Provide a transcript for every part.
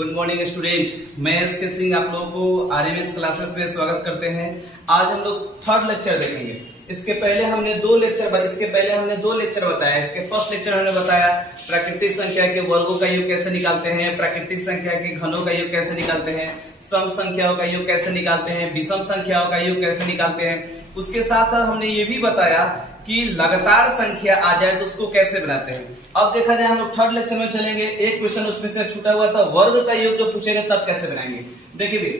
Good morning student, मैं S के सिंह आप लोगों को आरएमएस क्लासेस में स्वागत करते हैं। आज हम लोग थर्ड लेक्चर देखेंगे। इसके पहले हमने दो लेक्चर बताया। इसके फर्स्ट लेक्चर हमने बताया प्राकृतिक संख्या के वर्गों का योग कैसे निकालते हैं, प्राकृतिक संख्या के घनों का योग कैसे निकालते हैं, सम संख्याओं का योग कैसे निकालते हैं, विषम संख्याओं का योग कैसे निकालते हैं। उसके साथ साथ हमने ये भी बताया कि लगातार संख्या आ जाए तो उसको कैसे बनाते हैं। अब देखा जाए हम लोग थर्ड लेक्चर में चलेंगे। एक क्वेश्चन उसमें से छूटा हुआ था, वर्ग का योग जो पूछेगा तब कैसे बनाएंगे। देखिए भी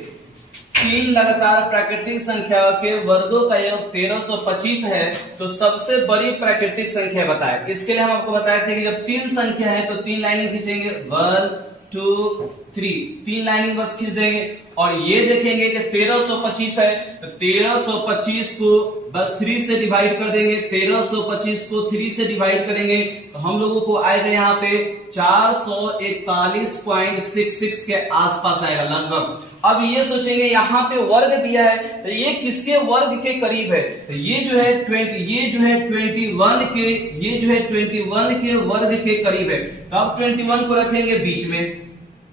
3 लगातार प्राकृतिक संख्याओं के वर्गों का योग 1325 है तो सबसे बड़ी प्राकृतिक संख्या बताए। इसके लिए हम आपको बताए थे कि जब 3 संख्या है तो 3 लाइनिंग खींचेंगे, 1 2 3, 3 लाइनिंग बस खींच देंगे और ये देखेंगे कि 1325 है तो 1325 को बस 3 से डिवाइड कर देंगे। 1325 को 3 से डिवाइड करेंगे तो हम लोगों को आएगा यहाँ पे 441.66 के आसपास आएगा लगभग। अब ये सोचेंगे यहाँ पे वर्ग दिया है तो ये किसके वर्ग के करीब है, तो ये जो है 21 के वर्ग के करीब है। तो अब 21 को रखेंगे बीच में,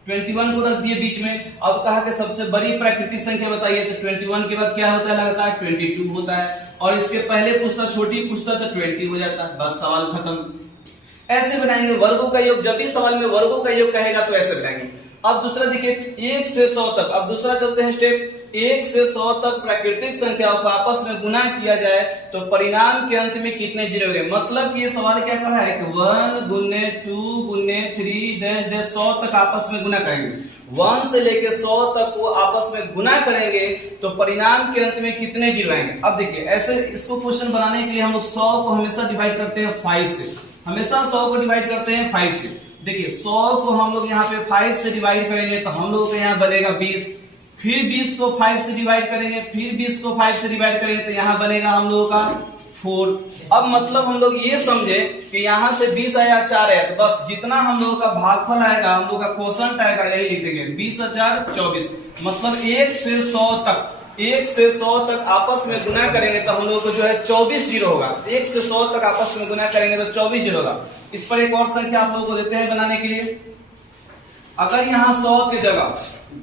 21 को रख दिए बीच में। अब कहा कि सबसे बड़ी प्राकृतिक संख्या बताइए तो 21 के बाद क्या होता है लगातार 22 होता है और इसके पहले पूछता छोटी पूछता तो 20 हो जाता है, बस सवाल खत्म। ऐसे बनाएंगे वर्गों का योग। जब भी सवाल में वर्गों का योग कहेगा तो ऐसे बनाएंगे। अब दूसरा देखिए 1 से 100 तक। अब दूसरा चलते हैं स्टेप। 1 से 100 तक प्राकृतिक संख्याओं को आपस में गुना किया जाए तो परिणाम के अंत में कितने जीरो होंगे। मतलब कि ये सवाल क्या कर रहा है कि 1 गुने 2 गुने 3 डैश डैश 100 तक आपस में गुना करेंगे। 1 से लेके 100 तक वो आपस में गुना करेंगे तो परिणाम के अंत में कितने जीरो आएंगे। अब देखिए ऐसे इसको क्वेश्चन बनाने के लिए हम लोग 100 को हमेशा डिवाइड करते हैं 5 से। हमेशा 100 को डिवाइड करते हैं 5 से। देखिए 100 को हम लोग यहाँ पे 5 से डिवाइड करेंगे तो हम लोगों को यहाँ बनेगा 20। फिर 20 को 5 से डिवाइड करेंगे, फिर 20 को 5 से डिवाइड करेंगे तो यहाँ बनेगा हम लोगों का 4। अब मतलब हम लोग ये समझे कि यहाँ से 20 आया 4 है तो बस जितना हम लोगों का भागफल आएगा, हम लोग का क्वोशंट आएगा, यही लिख देंगे 20,024। मतलब 1 से 100 तक आपस में गुना करेंगे तो हम लोग को जो है 24 जीरो होगा। 1 से 100 तक आपस में गुना करेंगे तो 24 जीरो होगा। इस पर एक और संख्या आप लोगों को देते हैं बनाने के लिए। अगर यहाँ 100 की जगह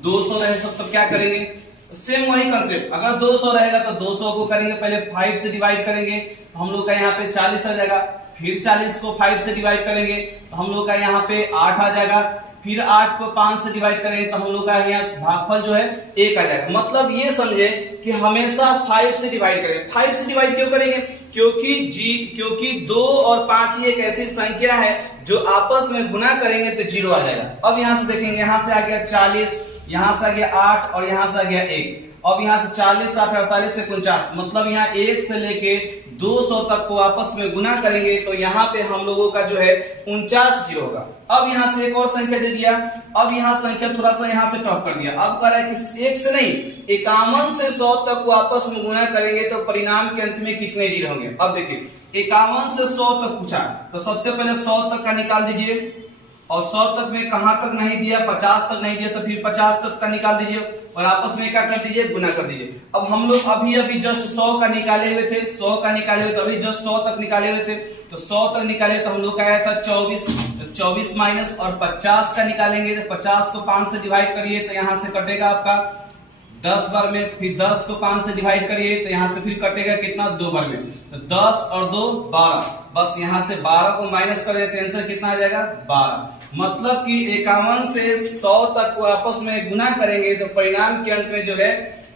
200 रहे तो क्या करेंगे, सेम वही कंसेप्ट। अगर 200 रहेगा तो 200 को करेंगे पहले 5 से डिवाइड करेंगे तो हम लोग का यहाँ पे 40 आ जाएगा। फिर 40 को 5 से डिवाइड करेंगे तो हम लोग का यहाँ पे 8 आ जाएगा। फिर 8 को 5 से डिवाइड करेंगे तो हम लोग का यहाँ भागफल जो है 1 आ जाएगा। मतलब ये समझे कि हमेशा 5 से डिवाइड करेंगे। 5 से डिवाइड क्यों करेंगे, क्योंकि 2 और 5 ही एक ऐसी संख्या है जो आपस में गुना करेंगे तो जीरो आ जाएगा। अब यहाँ से देखेंगे, यहाँ से आ गया 40, यहाँ से आ गया 8 और यहाँ से आ गया 1। अब यहाँ से 40 60 48 से 49, मतलब यहाँ 1 से लेके 200 तक को आपस में गुना करेंगे तो यहाँ पे हम लोगों का जो है 49 जीरो होगा। अब यहाँ से एक और संख्या दे दिया। अब यहाँ संख्या थोड़ा सा यहाँ से टॉप कर दिया। अब कह रहा है कि 1 से नहीं 51 से 100 तक को आपस में गुना करेंगे तो परिणाम के अंत में कितने जीरो होंगे। अब देखिए 51 से 100 तक पूछा तो सबसे पहले 100 तक का निकाल दीजिए और 100 तक में कहां तक नहीं दिया, 50 तक नहीं दिया तो फिर 50 तक का निकाल दीजिए और आपस में क्या कर दीजिए, गुना कर दीजिए। अब हम लोग अभी जस्ट 100 का निकाले हुए थे, 100 का निकाले हुए तो अभी जस्ट 100 तक निकाले हुए थे तो 100 तक निकाले तो हम लोग का आया था 24। 24 माइनस और 50 का निकालेंगे तो 50 को 5 से डिवाइड करिए तो यहाँ से कटेगा आपका 10 बार में। फिर 10 को 5 से डिवाइड करिए तो यहाँ से फिर कटेगा कितना, 2 बार में। तो 10 और 2 12, बस यहाँ से 12 को माइनस कर देते, आंसर कितना आ जाएगा 12। मतलब कि 51 से 100 तक को आपस में गुना करेंगे तो परिणाम के अंत में जो है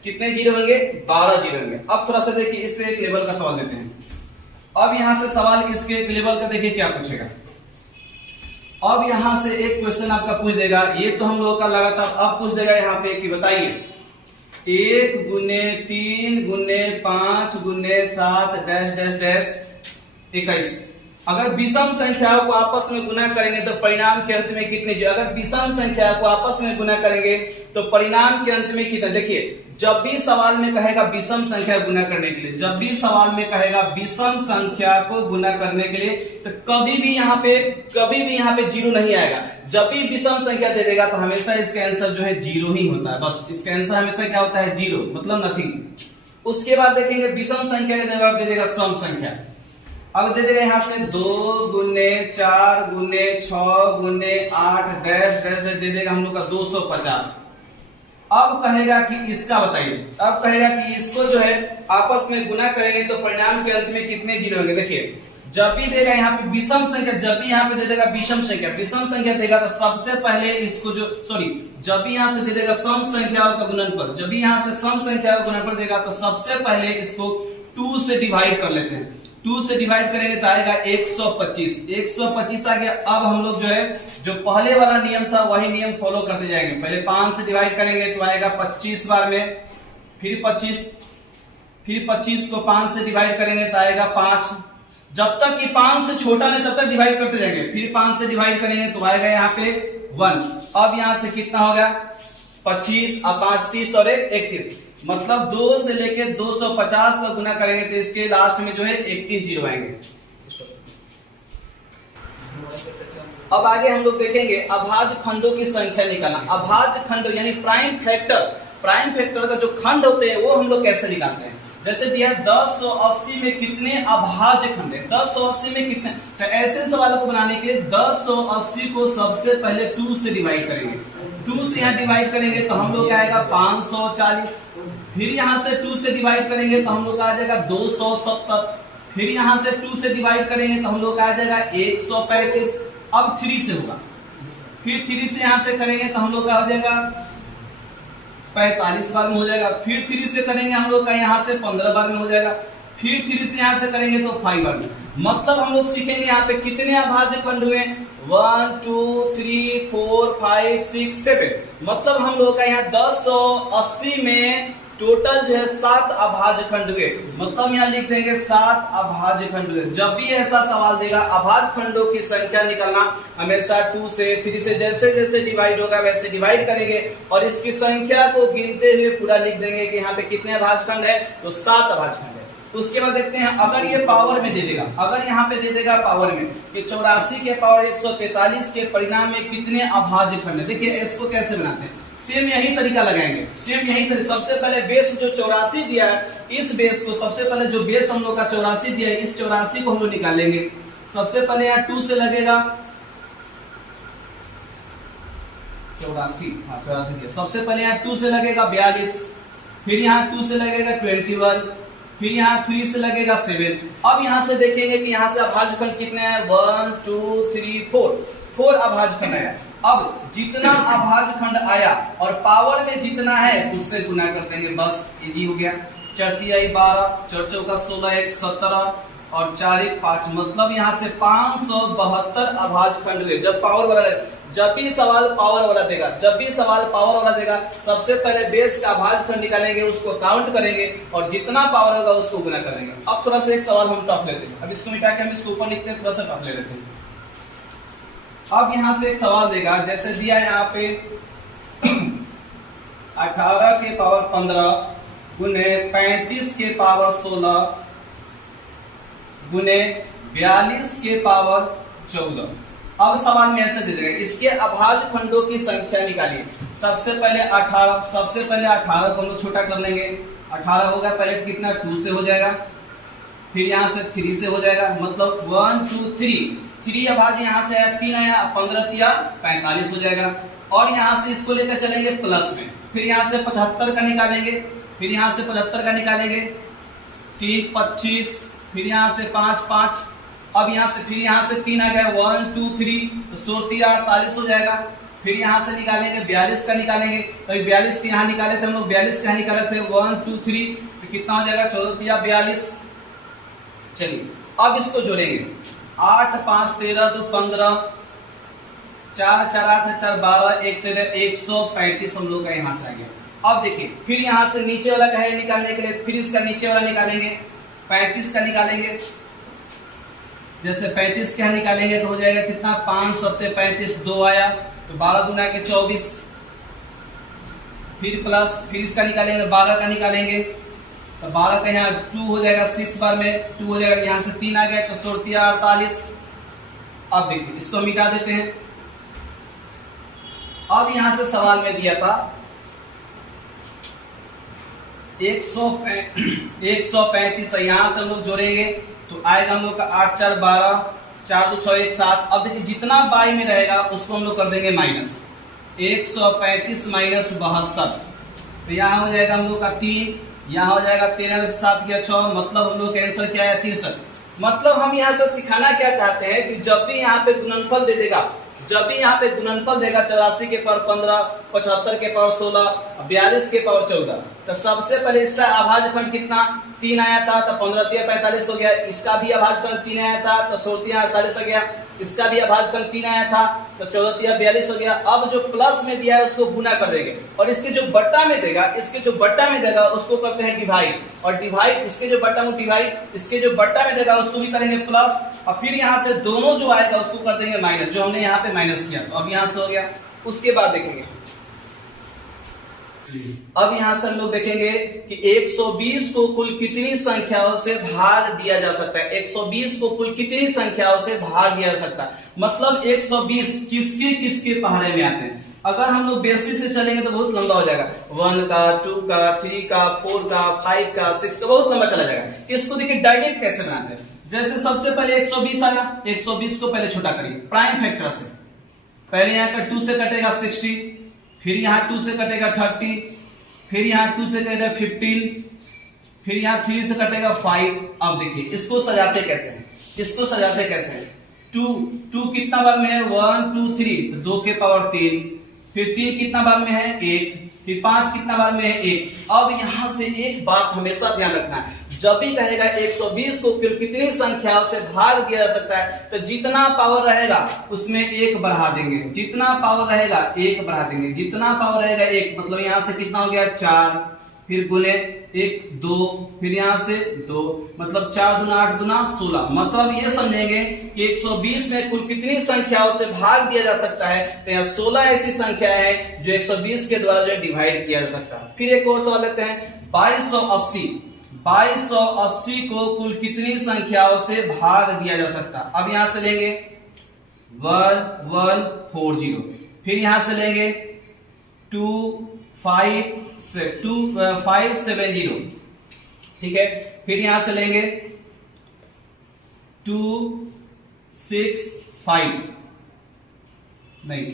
कितने जीरो होंगे, 12 जीरो होंगे। अब थोड़ा सा देखिए इससे एक लेवल का सवाल देते हैं। अब यहाँ से सवाल इसके एक लेवल का देखिए क्या पूछेगा। अब यहाँ से एक क्वेश्चन आपका पूछ देगा, ये तो हम लोगों का लगातार। अब पूछ देगा यहाँ पे कि बताइए 1 गुने 3 गुने 5 गुने 7 डैश डैश डैश 21। अगर विषम संख्याओं को आपस में गुना करेंगे तो परिणाम के अंत में कितने जीरो। अगर विषम संख्या को आपस में गुना करेंगे तो परिणाम के अंत में कितना। देखिए जब भी सवाल में कहेगा विषम संख्या गुना करने के लिए, जब भी सवाल में कहेगा विषम संख्या को गुना करने के लिए तो कभी भी यहाँ पे जीरो नहीं आएगा। जब भी विषम संख्या दे देगा तो हमेशा इसका आंसर जो है जीरो ही होता है। बस इसका आंसर हमेशा क्या होता है, जीरो, मतलब नथिंग। उसके बाद देखेंगे विषम संख्या के जगह दे देगा सम संख्या। अब दे देगा यहाँ से 2 गुने 4 गुने 6 गुने 8 डैश डैश दे देगा हम लोग का 250। अब कहेगा कि इसका बताइए, अब कहेगा कि इसको जो है आपस में गुना करेंगे तो परिणाम के अंत में कितने जीरो होंगे। देखिए जब भी देगा यहाँ पे विषम संख्या, जब भी यहाँ पे दे देगा विषम संख्या देगा तो सबसे पहले इसको जो जब भी यहाँ से दे देगा सम संख्याओं का गुणनफल, जब भी यहाँ से सम संख्याओं का गुणनफल देगा तो सबसे पहले इसको 2 से डिवाइड कर लेते हैं। 2 से डिवाइड करेंगे तो आएगा 125। 125 आ गया। अब हम लोग जो है जो पहले वाला नियम था वही नियम फॉलो करते जाएंगे। पहले 5 से डिवाइड करेंगे तो आएगा 25 बार में, फिर 25 को 5 से डिवाइड करेंगे तो आएगा 5। जब तक कि 5 से छोटा नहीं तब तक डिवाइड करते जाएंगे। फिर 5 से डिवाइड करेंगे तो आएगा यहाँ पे 1। अब यहाँ से कितना होगा 25 और 5 30 और 1 31, मतलब 2 से लेके 250 तक गुना करेंगे तो इसके लास्ट में जो है 31 जीरो आएंगे। अब आगे हम लोग देखेंगे अभाज्य खंडों की संख्या निकालना। अभाज्य खंडों यानी प्राइम फैक्टर का जो खंड होते हैं वो हम लोग कैसे निकालते हैं। जैसे दिया 1080 में कितने अभाज्य खंड है, 1080 में कितने, तो ऐसे सवालों को बनाने के लिए 1080 को सबसे पहले 2 से डिवाइड करेंगे। 2 से यहाँ डिवाइड करेंगे तो हम लोग आएगा 540। फिर यहाँ से 2 से डिवाइड करेंगे तो हम लोग आ जाएगा 270। फिर यहाँ से 2 से डिवाइड करेंगे तो हम लोग आ जाएगा 135। अब 3 से होगा, फिर 3 से यहाँ से करेंगे तो हम लोग का हो जाएगा 45 बार में हो जाएगा। फिर 3 से करेंगे हम लोग का यहाँ से 15 बार में हो जाएगा। फिर 3 से यहाँ से करेंगे तो 5 बार में। मतलब हम लोग सीखेंगे यहाँ पे कितने अभाज्य खंड हुए, 1 2 3 4 5 6 7, मतलब हम लोग का यहाँ 1080 में टोटल जो है 7 अभाज्य खंड हुए। मतलब यहाँ लिख देंगे 7 अभाज्य खंड हुए। जब भी ऐसा सवाल देगा अभाज्य खंडों की संख्या निकालना हमेशा 2 से 3 से जैसे जैसे डिवाइड होगा वैसे डिवाइड करेंगे और इसकी संख्या को गिनते हुए पूरा लिख देंगे कि यहाँ पे कितने अभाज्य खंड है, तो 7 अभाज्य खंड है। उसके बाद देखते हैं अगर ये पावर में दे देगा, अगर यहाँ पे दे देगा पावर में कि 84 के पावर 143 के परिणाम में कितने अभाज्य खंड है। देखिए इसको कैसे बनाते हैं, सेम यही तरीका लगाएंगे, सेम यही तरीका। सबसे पहले बेस जो 84 दिया है, इस बेस को सबसे पहले जो बेस हम लोग का 84 दिया है, इस 84 को हम लोग निकालेंगे। सबसे पहले यहाँ 2 से लगेगा 84, हाँ 84 दिया। सबसे पहले यहाँ 2 से लगेगा 42, फिर यहाँ 2 से लगेगा 21, फिर यहाँ 3 से लगेगा 7। अब यहाँ से देखेंगे कि यहाँ से अभाज्य खंड कितने हैं, 1 2 3 4 अभाज्य खंड आया। अब जितना अभाज्य खंड आया और पावर में जितना है उससे गुना कर देंगे, बस इजी हो गया। 4 3 12, 4 4 16, 1 17 और 4 1 5, मतलब यहाँ से 572 अभाज्य खंड हुए। जब पावर वाला, जब भी सवाल पावर वाला देगा, जब भी सवाल पावर वाला देगा सबसे पहले बेस का अभाज्य खंड निकालेंगे, उसको काउंट करेंगे और जितना पावर होगा उसको गुना करेंगे। अब थोड़ा सा एक सवाल हम टफ लेते हैं, अब इसको मिटा के हम इसको ऊपर लिखते हैं, थोड़ा सा टफ ले लेते हैं। अब यहां से एक सवाल देगा, जैसे दिया यहाँ पे 18 के पावर 15 गुने 35 के पावर 16 गुने 42 के पावर 14। अब सवाल में ऐसे दे देगा, इसके अभाज्य खंडों की संख्या निकालिए। सबसे पहले 18, सबसे पहले 18 को हम लोग छोटा कर लेंगे। 18 होगा पहले कितना, 2 से हो जाएगा, फिर यहाँ से 3 से हो जाएगा, मतलब 1 2 3 अभाज्य यहाँ से आया, 3 आया, 15 3 45 हो जाएगा। और यहाँ से इसको लेकर चलेंगे प्लस में, फिर यहाँ से 75 का निकालेंगे, फिर यहाँ से 75 का निकालेंगे, 3 25, फिर यहाँ से 5 5, अब यहाँ से फिर यहाँ से 3 आ गया, 1 2 3, तो 16 48 हो जाएगा। फिर यहाँ से निकालेंगे 42 का निकालेंगे, तो 42 के यहाँ निकाले थे हम लोग, 42 का निकाले थे 1 2 3, तो कितना हो जाएगा 14 42। चलिए अब इसको जोड़ेंगे, 8 5 13 2 15, 4 4 8 4 12, 1 13 135 हम लोग का यहाँ से आ गया। अब देखिए फिर यहाँ से नीचे वाला का है निकालने के लिए, फिर इसका नीचे वाला निकालेंगे, 35 का निकालेंगे। जैसे 35 का निकालेंगे तो हो जाएगा कितना, 5 7 35, 2 आया, तो 12 गुना के 24, फिर प्लस, फिर इसका निकालेंगे 12 का निकालेंगे, तो 12 का यहाँ 2 हो जाएगा, 6 बार में 2 हो जाएगा, यहाँ से 3 आ गया, तो 16 48। अब देखिए इसको मिटा देते हैं। अब यहाँ से सवाल में दिया था 135, यहाँ से हम लोग जोड़ेंगे तो आएगा हम लोग का 8 4 12, 4 2 6 1 7। अब देखिए जितना बाई में रहेगा उसको हम लोग कर देंगे माइनस, 135 माइनस 72, तो यहाँ हो जाएगा हम लोग का 3, यहाँ हो जाएगा 13 में 7 गया 6, मतलब हम लोग का आंसर क्या है 63। मतलब हम यहाँ से सिखाना क्या चाहते हैं कि जब भी यहाँ पे गुणनफल दे देगा, जब भी यहाँ पे गुणनफल देगा 84 के पावर 15, 75 के पावर 16, 42 के पावर 14, तो सबसे पहले इसका अभाज्यखंड कितना 3 आया था, तो 15 3 45 हो गया। इसका भी अभाज्यखंड 3 आया था, तो 16 3 48 हो गया। इसका भी अभाज्यखंड 3 आया था, तो 14 3 42 हो गया। अब जो प्लस में दिया है उसको गुना कर देंगे, और इसके जो बट्टा में देगा, इसके जो बट्टा में देगा उसको करते हैं डिवाइड, और डिवाइड इसके जो बट्टा में डिवाइड, इसके जो बट्टा में देगा उसको भी करेंगे प्लस, और फिर यहाँ से दोनों जो आएगा उसको कर देंगे माइनस, जो हमने यहाँ पे माइनस किया। तो अब यहाँ से हो गया। उसके बाद देखेंगे, अब यहां से हम लोग देखेंगे कि 120 को कुल कितनी संख्याओं से भाग दिया जा सकता है। 120 को कुल कितनी संख्याओं से भाग दिया जा सकता है, मतलब 120 किसके किसके पहाड़े में आते हैं। अगर हम लोग बेसिक से चलेंगे तो बहुत लंबा हो जाएगा, 1 का 2 का 3 का 4 का 5 का 6 का, बहुत लंबा चला जाएगा। इसको देखिए डायरेक्ट कैसे बनाते हैं। जैसे सबसे पहले 120 आया, 120 को पहले छोटा करिए प्राइम फैक्टर से। पहले यहाँ का 2 से कटेगा 60, फिर यहाँ 2 से कटेगा 30, फिर यहाँ 2 से कटेगा 15, फिर यहाँ 3 से कटेगा 5। अब देखिए इसको सजाते कैसे हैं, इसको सजाते कैसे हैं। 2 कितना बार में है 1 2 3, 2 के पावर 3, फिर 3 कितना बार में है 1, फिर 5 कितना बार में है 1। अब यहां से एक बात हमेशा ध्यान रखना है, जब भी कहेगा 120 को कितनी संख्याओं से भाग दिया जा सकता है, तो जितना पावर रहेगा उसमें 1 बढ़ा देंगे, जितना पावर रहेगा 1 बढ़ा देंगे, जितना पावर रहेगा 1, मतलब यहां से कितना हो गया 4, फिर गुने 1 2, फिर यहां से 2, मतलब 4 दूना 8 दूना 16। मतलब ये समझेंगे कि 120 में कुल कितनी संख्याओं से भाग दिया जा सकता है, तो यहाँ 16 ऐसी संख्या है जो 120 के द्वारा जो डिवाइड किया जा सकता है। फिर एक और सवाल लेते हैं, 2280 को कुल कितनी संख्याओं से भाग दिया जा सकता है। अब यहां से लेंगे 1140, फिर यहां से लेंगे 570, ठीक है। फिर यहां से लेंगे 265, नहीं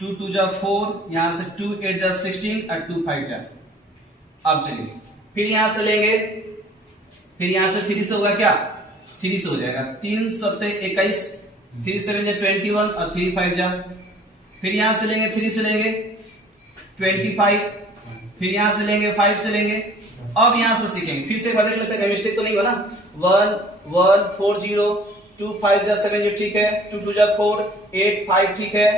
2 2 जा 4, यहां से 2 8 जा 16 और 2 5 जा। अब चलिए फिर यहां से लेंगे, फिर यहां से 3 से होगा क्या 3 से हो जाएगा, 3 7 21, 3 7 जा 21 और 3 5 जा। फिर यहां से लेंगे 3 से लेंगे 25, फिर यहां से लेंगे 5 से लेंगे। अब यहां से सीखेंगे, फिर से बदल लेते हैं, मिस्टेक तो नहीं हुआ ना। 1140, 2 5 जा 7 जो ठीक है, 2 2 जा 4, 8 5 ठीक है,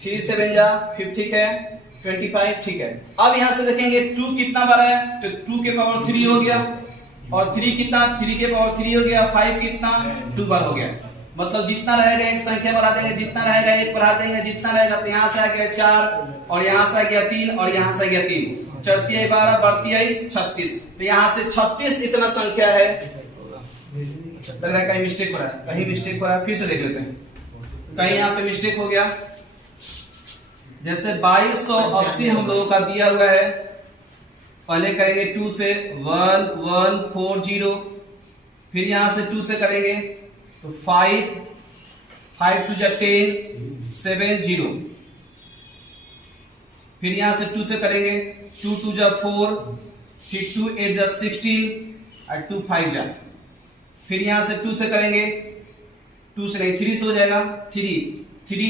3 7 जा 5 ठीक है, 25 ठीक है। अब यहां से देखेंगे 2 कितना बार है, तो 2 के पावर 3 हो गया, और 3 कितना 3 के पावर 3 हो गया, 5 कितना 2 बार हो गया। मतलब जितना रहेगा एक संख्या बढ़ा देंगे, जितना रहेगा एक बढ़ा देंगे, जितना रहेगा, तो यहाँ से आ गया 4, और यहाँ से आ गया 3, और यहाँ से आ गया 3, 4 3 12, बढ़ती आई 36, तो यहाँ से 36 इतना संख्या है। लग रहा है कहीं मिस्टेक हो रहा है, कहीं मिस्टेक हो रहा है, फिर से देख लेते हैं, कहीं यहाँ पे मिस्टेक हो गया। जैसे 2280 हम लोगों का दिया हुआ है, पहले करेंगे 2 से 1140, फिर यहां से 2 से करेंगे तो 5 2 जा 10 70, फिर यहां से 2 से करेंगे 2 2 जा 4, फिर 2 8 जा 16 और 2 5 जा। फिर यहां से 2 से करेंगे, 2 से नहीं 3 से हो जाएगा, 3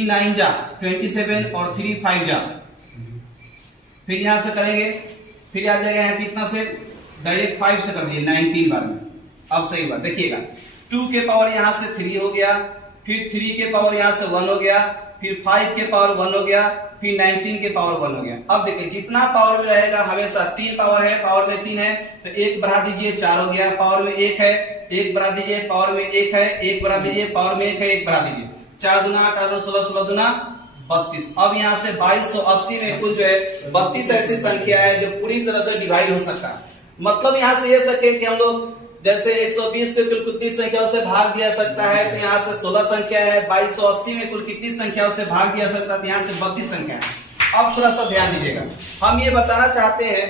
9 जा 27 और 3 5 जा। फिर यहां से करेंगे, फिर आ जाएगा यहाँ कितना से, डायरेक्ट 5 से कर दिए 19 बार में। अब सही बात देखिएगा, 2 के पावर यहां से 3 हो गया, फिर 3 के पावर यहां से 1 हो गया, फिर 5 के पावर 1 हो गया, फिर 19 के पावर 1 हो गया। अब देखिए जितना पावर में रहेगा हमेशा 3 पावर है, पावर में 3 है, तो 1 बढ़ा दीजिए 4 हो गया, पावर में 1 है, 1 बढ़ा दीजिए पावर में 1 है, 1 बढ़ा दीजिए पावर में 1 है, 1 बढ़ा दीजिए, 4 दूना 8 8 16 16 दूना 32। अब यहाँ से 2280 में कुल जो है 32 ऐसी संख्या है जो पूरी तरह से डिवाइड हो सकता है। मतलब यहाँ से ये सके कि हम लोग जैसे 120 को कुल कितनी संख्याओं से भाग दिया सकता है, तो यहाँ से 16 संख्या है। 2280 में कुल कितनी संख्याओं से भाग दिया सकता है, तो यहाँ से 32 संख्या है। अब थोड़ा सा ध्यान दीजिएगा, हम ये बताना चाहते हैं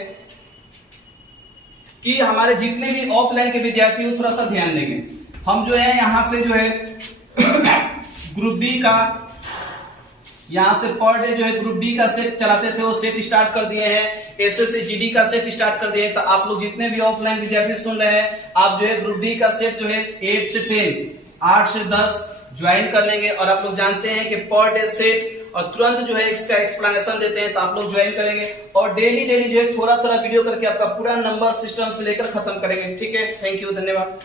कि हमारे जितने भी ऑफलाइन के विद्यार्थी हो थोड़ा सा ध्यान देंगे। हम जो है यहाँ से जो है ग्रुप डी का, यहाँ से पर डे जो है ग्रुप डी का सेट चलाते थे, वो सेट स्टार्ट कर दिए हैं। एसएससी जीडी का सेट स्टार्ट कर दिए हैं। तो आप लोग जितने भी ऑफलाइन विद्यार्थी सुन रहे हैं, आप जो है ग्रुप डी का सेट जो है 8 से 10, 8 से 10 ज्वाइन कर लेंगे। और आप लोग जानते हैं कि पर डे सेट और तुरंत जो है इसका एक्सप्लेनेशन देते हैं, तो आप लोग ज्वाइन करेंगे और डेली जो है थोड़ा थोड़ा वीडियो करके आपका पूरा नंबर सिस्टम से लेकर खत्म करेंगे। ठीक है, थैंक यू, धन्यवाद।